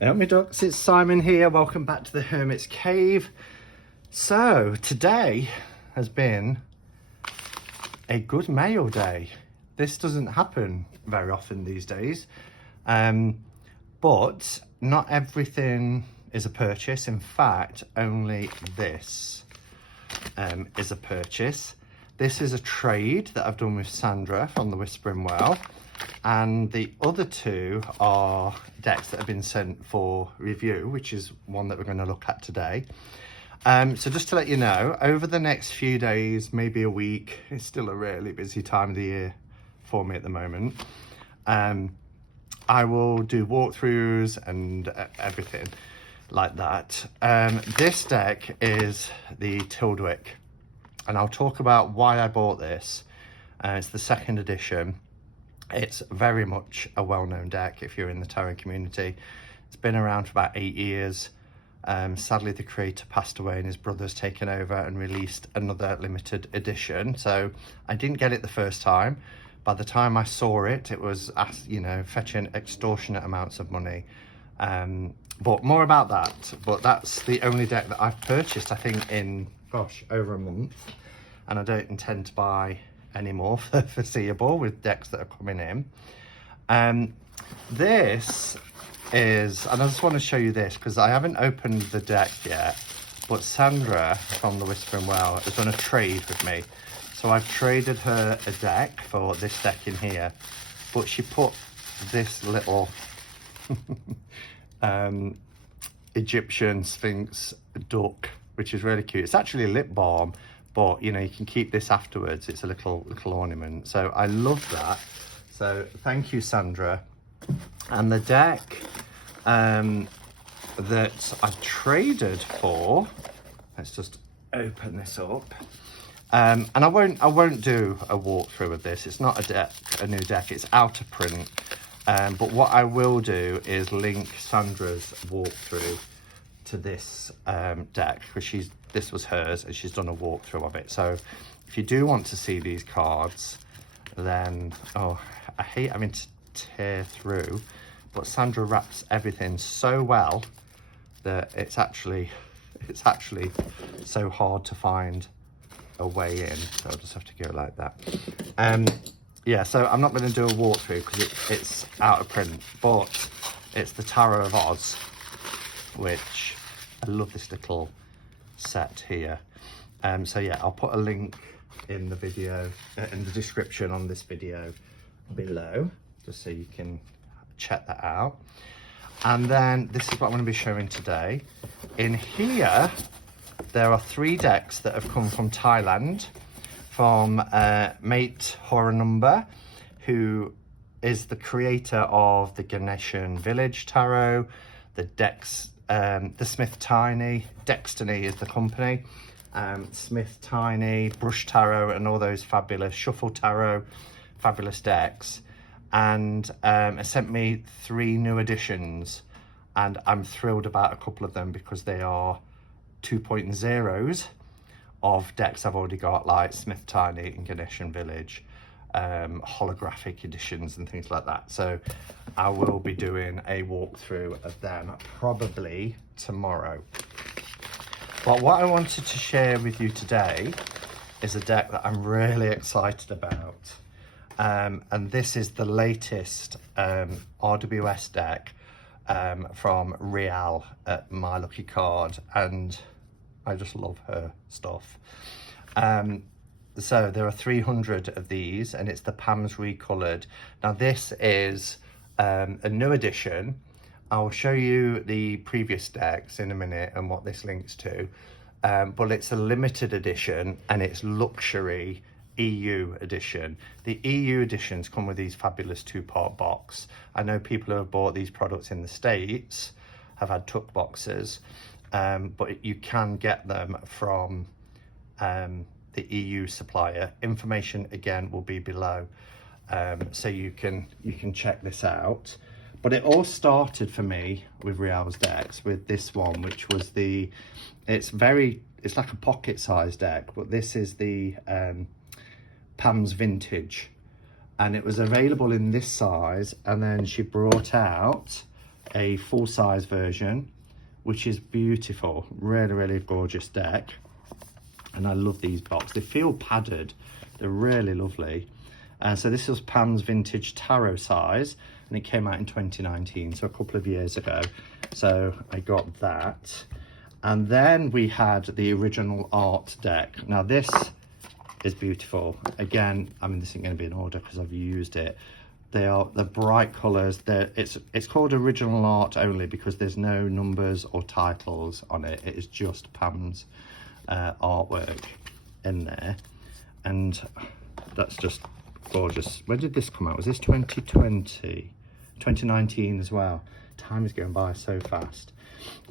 Help me ducks, it's Simon here. Welcome back to the Hermit's Cave. So today has been a good mail day. This doesn't happen very often these days, but not everything is a purchase. In fact, only this is a purchase. This is a trade that I've done with Sandra from the Whispering Well, and the other two are decks that have been sent for review, which is one that we're going to look at today. So just to let you know, over the next few days, maybe a week, it's still a really busy time of the year for me at the moment, I will do walkthroughs and everything like that. This deck is the Tildwick, and I'll talk about why I bought this. It's the second edition. It's very much a well-known deck if you're in the tarot community. It's been around for about 8 years. Sadly, the creator passed away and his brother's taken over and released another limited edition. So I didn't get it the first time. By the time I saw it, it was, fetching extortionate amounts of money. But more about that. But that's the only deck that I've purchased, I think, in, over a month. And I don't intend to buy any more for the foreseeable with decks that are coming in. This is, and I just want to show you this because I haven't opened the deck yet, but Sandra from the Whispering Well has done a trade with me. So I've traded her a deck for this deck in here, but she put this little Egyptian Sphinx duck, which is really cute. It's actually a lip balm, but you can keep this afterwards. It's a little ornament. So I love that. So thank you, Sandra. And the deck that I've traded for, let's just open this up. And I won't do a walkthrough of this. It's not a new deck. It's out of print. But what I will do is link Sandra's walkthrough to this deck, because this was hers and she's done a walkthrough of it. So if you do want to see these cards, then I hate having to tear through, but Sandra wraps everything so well that it's actually so hard to find a way in. So I'll just have to go like that. Yeah, so I'm not going to do a walkthrough because it's out of print, but it's the Tarot of Oz, which I love this little set here. So yeah, I'll put a link in the video, in the description on this video below, just so you can check that out. And then this is what I'm going to be showing today. In here, there are 3 decks that have come from Thailand, from Mate Horror Number, who is the creator of the Ganeshan Village Tarot, the Smith Tiny, Destiny is the company, Smith Tiny, Brush Tarot, and all those fabulous Shuffle Tarot, fabulous decks. And it sent me 3 new editions, and I'm thrilled about a couple of them because they are 2.0s of decks I've already got, like Smith Tiny and Ganeshan Village, holographic editions and things like that. So I will be doing a walkthrough of them probably tomorrow. But what I wanted to share with you today is a deck that I'm really excited about. And this is the latest RWS deck from Rial at MyLuckyCard, and I just love her stuff. So there are 300 of these, and it's the Pam's reColored. Now this is a new edition. I'll show you the previous decks in a minute and what this links to, but it's a limited edition and it's luxury EU edition. The EU editions come with these fabulous 2-part box. I know people who have bought these products in the States have had tuck boxes, but you can get them from the EU supplier. Information again will be below, so you can check this out. But it all started for me with Rial's decks with this one, which was it's like a pocket-sized deck, but this is the Pam's Vintage, and it was available in this size, and then she brought out a full-size version, which is beautiful. Really, really gorgeous deck. And I love these boxes. They feel padded. They're really lovely. So this was Pam's vintage tarot size, and it came out in 2019, so a couple of years ago. So I got that. And then we had the original art deck. Now this is beautiful. Again, I mean, this isn't going to be in order because I've used it. They are the bright colours. It's called original art only because there's no numbers or titles on it. It is just Pam's artwork in there, and that's just gorgeous. When did this come out? Was this 2020? 2019 as well. Time is going by so fast.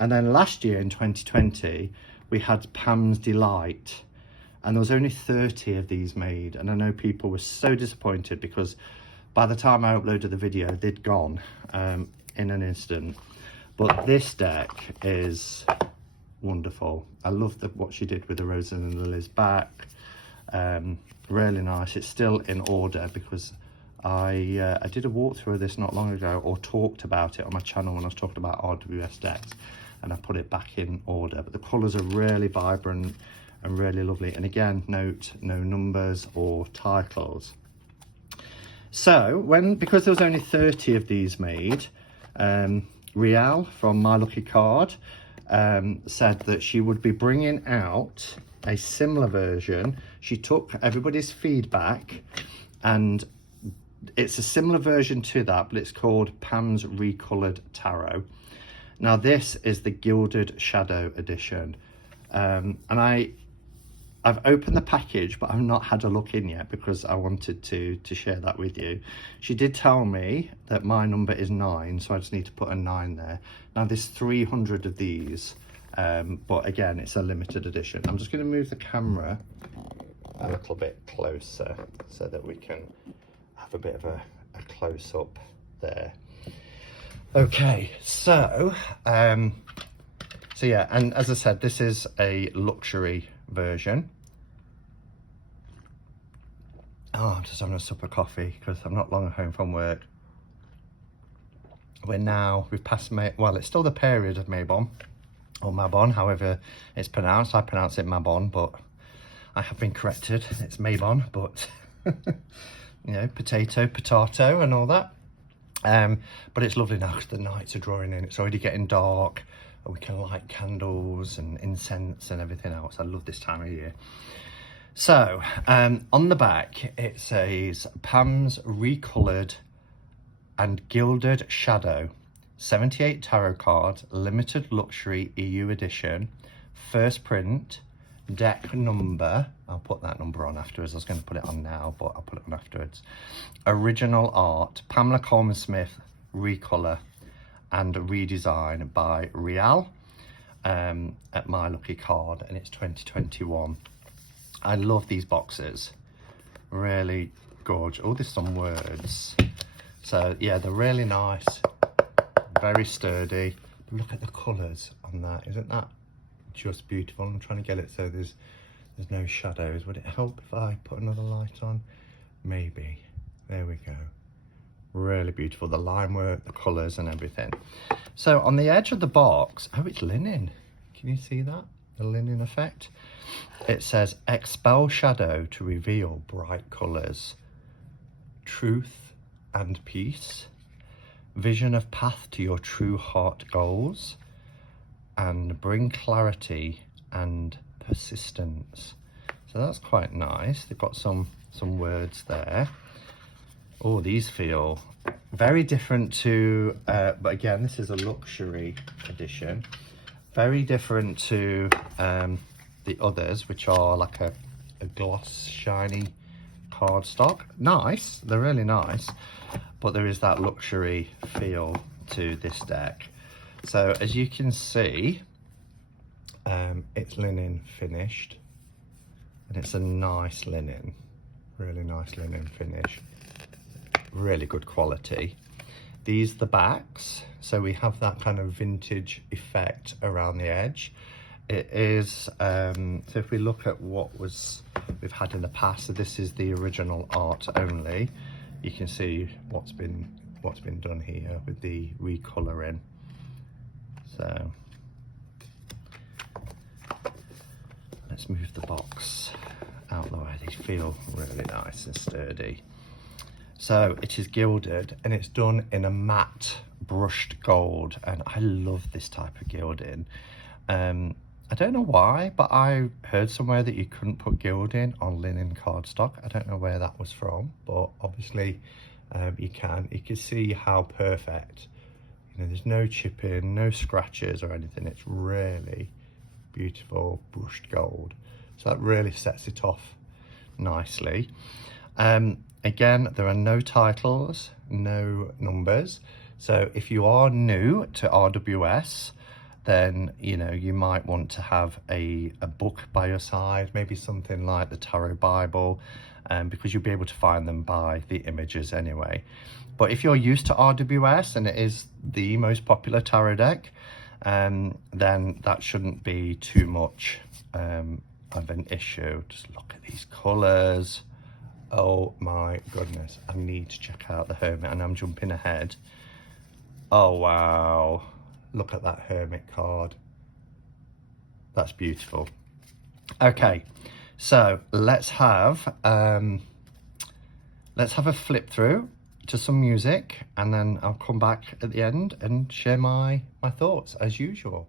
And then last year in 2020 we had Pam's Delight, and there was only 30 of these made, and I know people were so disappointed because by the time I uploaded the video they'd gone in an instant. But this deck is wonderful. I love what she did with the roses and lilies back. Really nice. It's still in order because I did a walkthrough of this not long ago, or talked about it on my channel when I was talking about RWS decks, and I put it back in order. But the colours are really vibrant and really lovely, and again, note no numbers or titles. So because there was only 30 of these made, Rial from MyLuckyCard said that she would be bringing out a similar version. She took everybody's feedback, and it's a similar version to that, but it's called Pam's reColored Tarot. Now this is the Gilded Shadow edition, and I've opened the package, but I've not had a look in yet because I wanted to share that with you. She did tell me that my number is 9, so I just need to put a 9 there. Now there's 300 of these, but again, it's a limited edition. I'm just going to move the camera a little bit closer so that we can have a bit of a close-up there. Okay, so yeah, and as I said, this is a luxury version. Oh, I'm just having a sup of coffee because I'm not long home from work. We've passed May, well, it's still the period of Mabon, or Mabon, however it's pronounced. I pronounce it Mabon, but I have been corrected. It's Mabon, but you know, potato and all that. But it's lovely now because the nights are drawing in. It's already getting dark, and we can light candles and incense and everything else. I love this time of year. So on the back it says Pam's reColored and Gilded Shadow 78 tarot cards, limited luxury EU edition, first print, deck number. I'll put that number on afterwards. I was going to put it on now, but I'll put it on afterwards. Original art, Pamela Coleman Smith recolor and redesign by Rial at MyLuckyCard, and it's 2021. I love these boxes, really gorgeous. Oh, there's some words. So yeah, they're really nice, very sturdy. Look at the colours on that. Isn't that just beautiful? I'm trying to get it so there's no shadows. Would it help if I put another light on? Maybe. There we go. Really beautiful. The line work, the colours and everything. So on the edge of the box, oh, it's linen. Can you see that? The linen effect. It says expel shadow to reveal bright colours. Truth and peace. Vision of path to your true heart goals. And bring clarity and persistence. So that's quite nice. They've got some words there. Oh, these feel very different to, but again, this is a luxury edition. Very different to the others, which are like a gloss, shiny cardstock. Nice, they're really nice, but there is that luxury feel to this deck. So as you can see, it's linen finished, and it's a nice linen, really nice linen finish, really good quality. These are the backs, so we have that kind of vintage effect around the edge. It is, so if we look at what we've had in the past, so this is the original art only. You can see what what's been done here with the recoloring. So let's move the box out the way. These feel really nice and sturdy. So it is gilded and it's done in a matte brushed gold, and I love this type of gilding. I don't know why, but I heard somewhere that you couldn't put gilding on linen cardstock. I don't know where that was from, but obviously you can. You can see how perfect, you know, there's no chipping, no scratches or anything. It's really beautiful brushed gold. So that really sets it off nicely. Again, there are no titles, no numbers. So if you are new to RWS, then, you know, you might want to have a book by your side, maybe something like the Tarot Bible, because you'll be able to find them by the images anyway. But if you're used to RWS and it is the most popular tarot deck, then that shouldn't be too much of an issue. Just look at these colours. Oh my goodness, I need to check out the Hermit, and I'm jumping ahead. Oh wow, look at that Hermit card. That's beautiful. Okay, so let's have a flip through to some music, and then I'll come back at the end and share my thoughts as usual.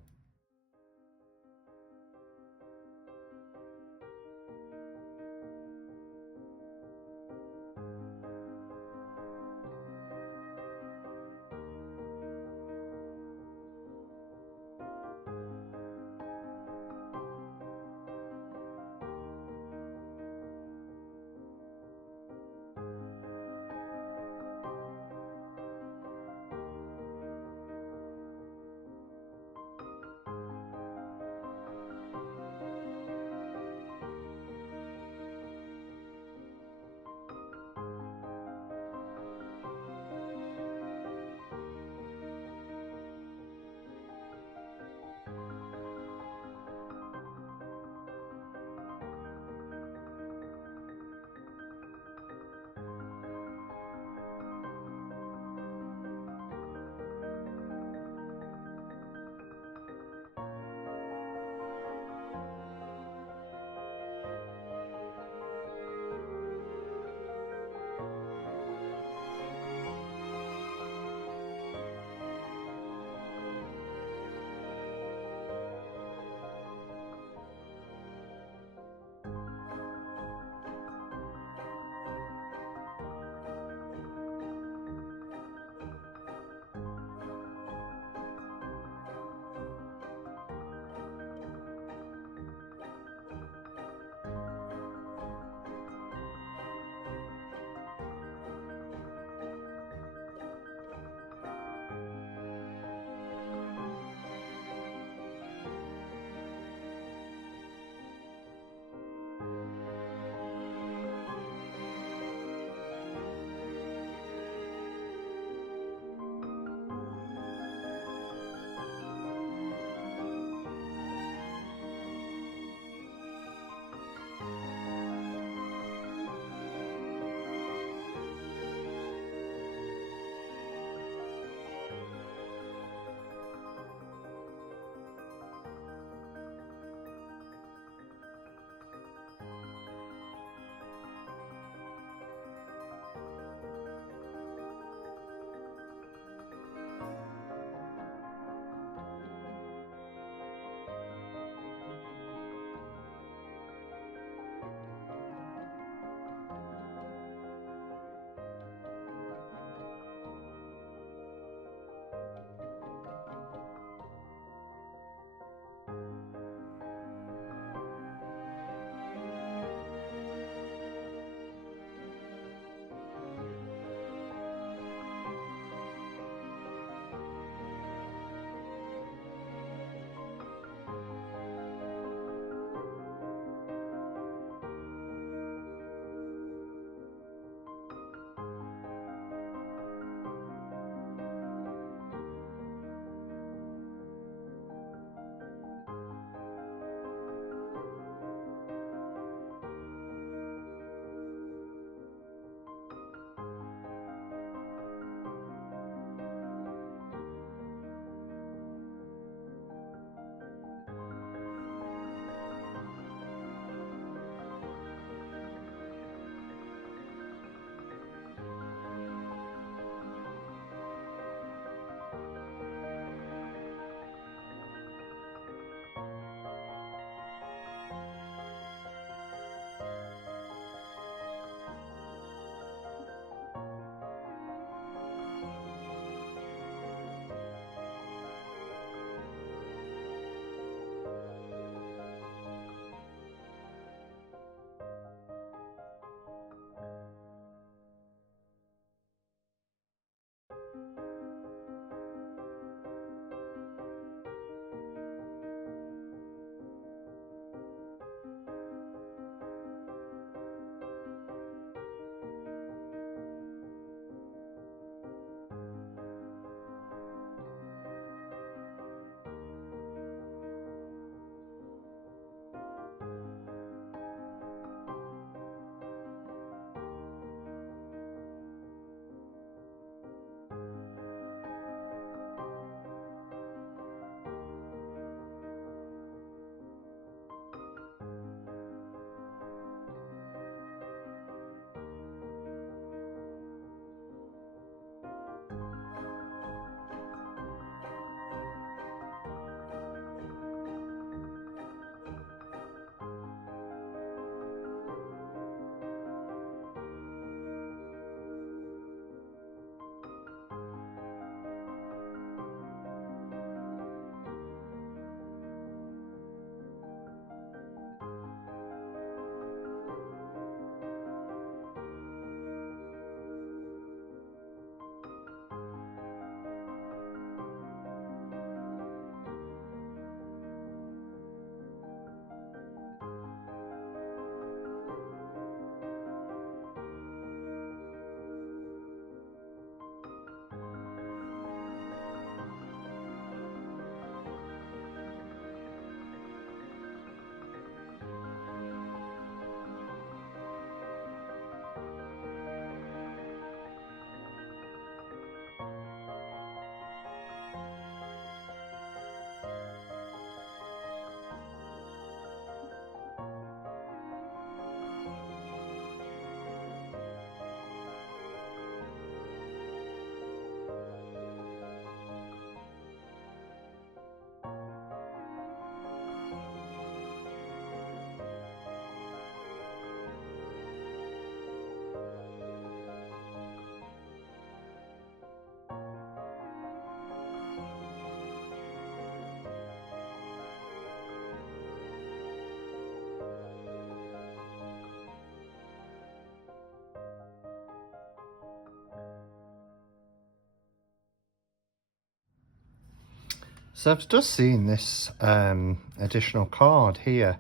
So I've just seen this additional card here.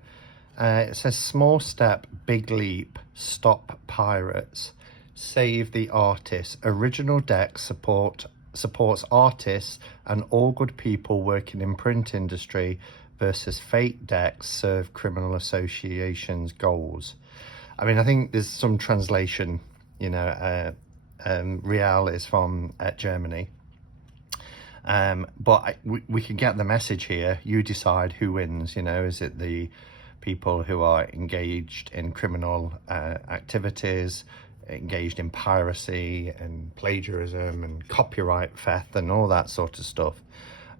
It says small step, big leap, stop pirates, save the artists. Original deck supports artists and all good people working in print industry versus fake decks serve criminal associations goals. I mean, I think there's some translation, you know, Real is from Germany. But we can get the message here. You decide who wins, you know. Is it the people who are engaged in criminal activities, engaged in piracy and plagiarism and copyright theft and all that sort of stuff?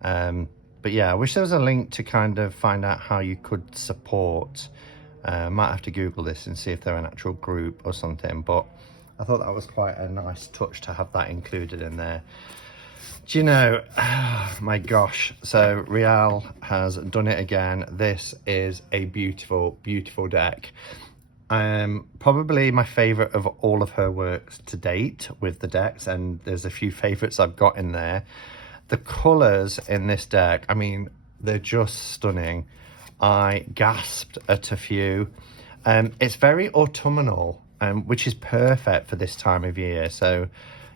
But yeah, I wish there was a link to kind of find out how you could support. Might have to Google this and see if they're an actual group or something, but I thought that was quite a nice touch to have that included in there. Do you know, my gosh, so Real has done it again. This is a beautiful, beautiful deck. Probably my favourite of all of her works to date with the decks, and there's a few favourites I've got in there. The colours in this deck, I mean, they're just stunning. I gasped at a few. It's very autumnal, which is perfect for this time of year. So,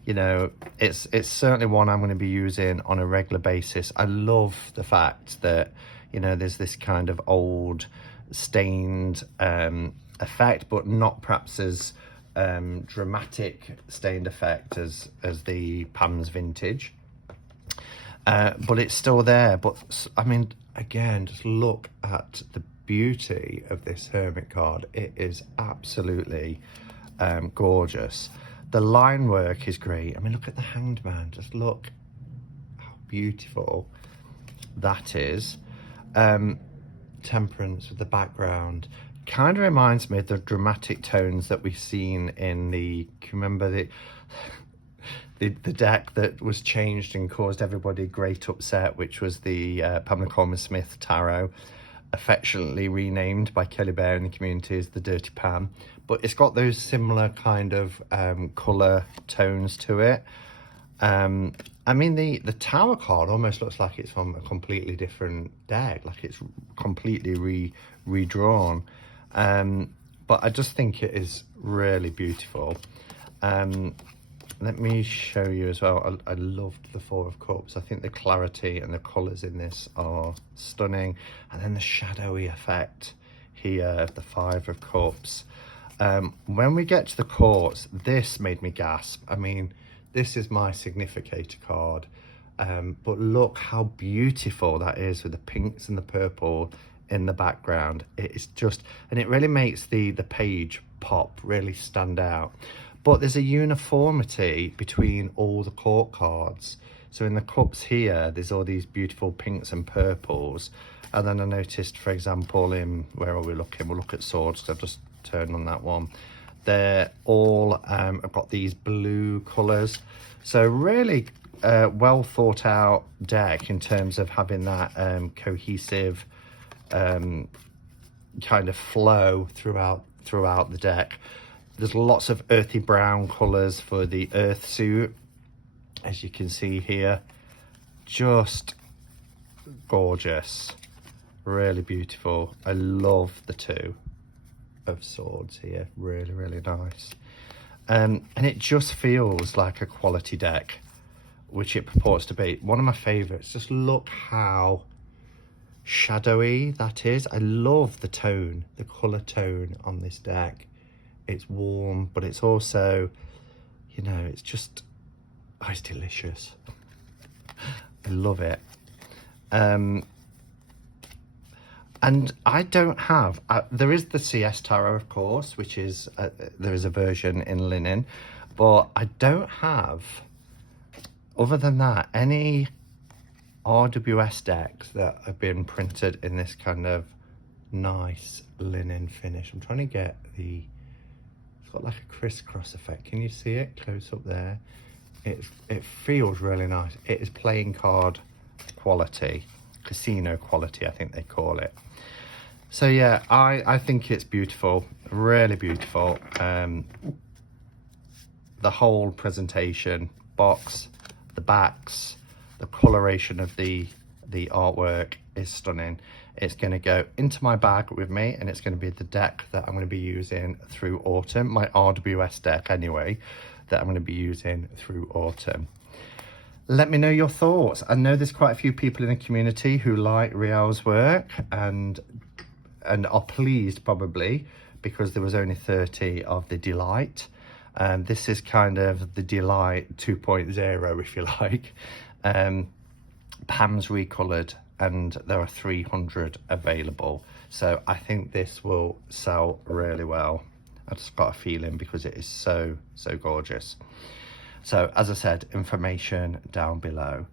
you know, it's certainly one I'm going to be using on a regular basis. I love the fact that, you know, there's this kind of old stained effect, but not perhaps as dramatic stained effect as the Pam's Vintage. But it's still there. But I mean, again, just look at the beauty of this Hermit card. It is absolutely gorgeous. The line work is great. I mean, look at the Hanged Man. Just look how beautiful that is. Temperance with the background kind of reminds me of the dramatic tones that we've seen in the, can you remember the deck that was changed and caused everybody great upset, which was the Pamela Coleman Smith Tarot, affectionately renamed by Kelly Bear in the community as the Dirty Pam. But it's got those similar kind of colour tones to it. I mean, the Tower card almost looks like it's from a completely different deck, like it's completely redrawn. But I just think it is really beautiful. Let me show you as well. I loved the Four of Cups. I think the clarity and the colours in this are stunning. And then the shadowy effect here of the Five of Cups. When we get to the courts, this made me gasp. I mean, this is my significator card. But look how beautiful that is with the pinks and the purple in the background. It is just, and it really makes the page pop, really stand out. But there's a uniformity between all the court cards. So in the cups here, there's all these beautiful pinks and purples. And then I noticed, for example, in, where are we looking? We'll look at swords, because I've just turned on that one. They're all, I've got these blue colours. So really well thought out deck in terms of having that cohesive kind of flow throughout the deck. There's lots of earthy brown colours for the earth suit, as you can see here. Just gorgeous, really beautiful. I love the Two of Swords here, really, really nice. And it just feels like a quality deck, which it purports to be. One of my favourites. Just look how shadowy that is. I love the tone, the colour tone on this deck. It's warm, but it's also, you know, it's just, oh, it's delicious. I love it. And I don't have, there is the CS Tarot, of course, which is, there is a version in linen, but I don't have, other than that, any RWS decks that have been printed in this kind of nice linen finish. I'm trying to get the, it's got like a crisscross effect. Can you see it close up there? It feels really nice. It is playing card quality, casino quality, I think they call it. So yeah, I think it's beautiful, really beautiful. The whole presentation, box, the backs, the coloration of the the artwork is stunning. It's going to go into my bag with me, and it's going to be the deck that I'm going to be using through autumn, my RWS deck anyway, that I'm going to be using through autumn. Let me know your thoughts. I know there's quite a few people in the community who like Riel's work and are pleased probably because there was only 30 of the Delight. This is kind of the Delight 2.0, if you like. Pam's reColored, and there are 300 available. So I think this will sell really well. I just got a feeling because it is so gorgeous. So as I said, information down below.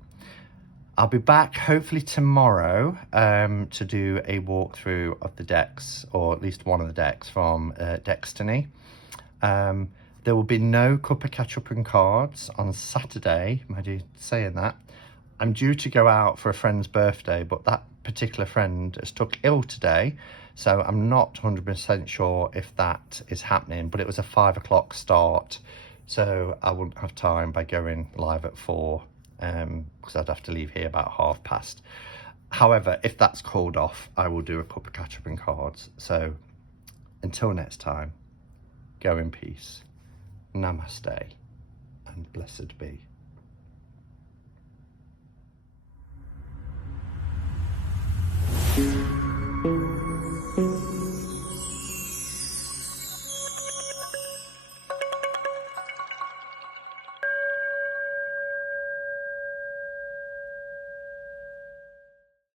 I'll be back hopefully tomorrow to do a walkthrough of the decks, or at least one of the decks from Destiny. There will be no Cuppa Catch-Up and cards on Saturday. Am saying that? I'm due to go out for a friend's birthday, but that particular friend has took ill today, so I'm not 100% sure if that is happening, but it was a 5 o'clock start, so I wouldn't have time by going live at 4, because I'd have to leave here about 30:30. However, if that's called off, I will do a Cuppa Catch-Up and cards. So until next time, go in peace, namaste, and blessed be. Thank you.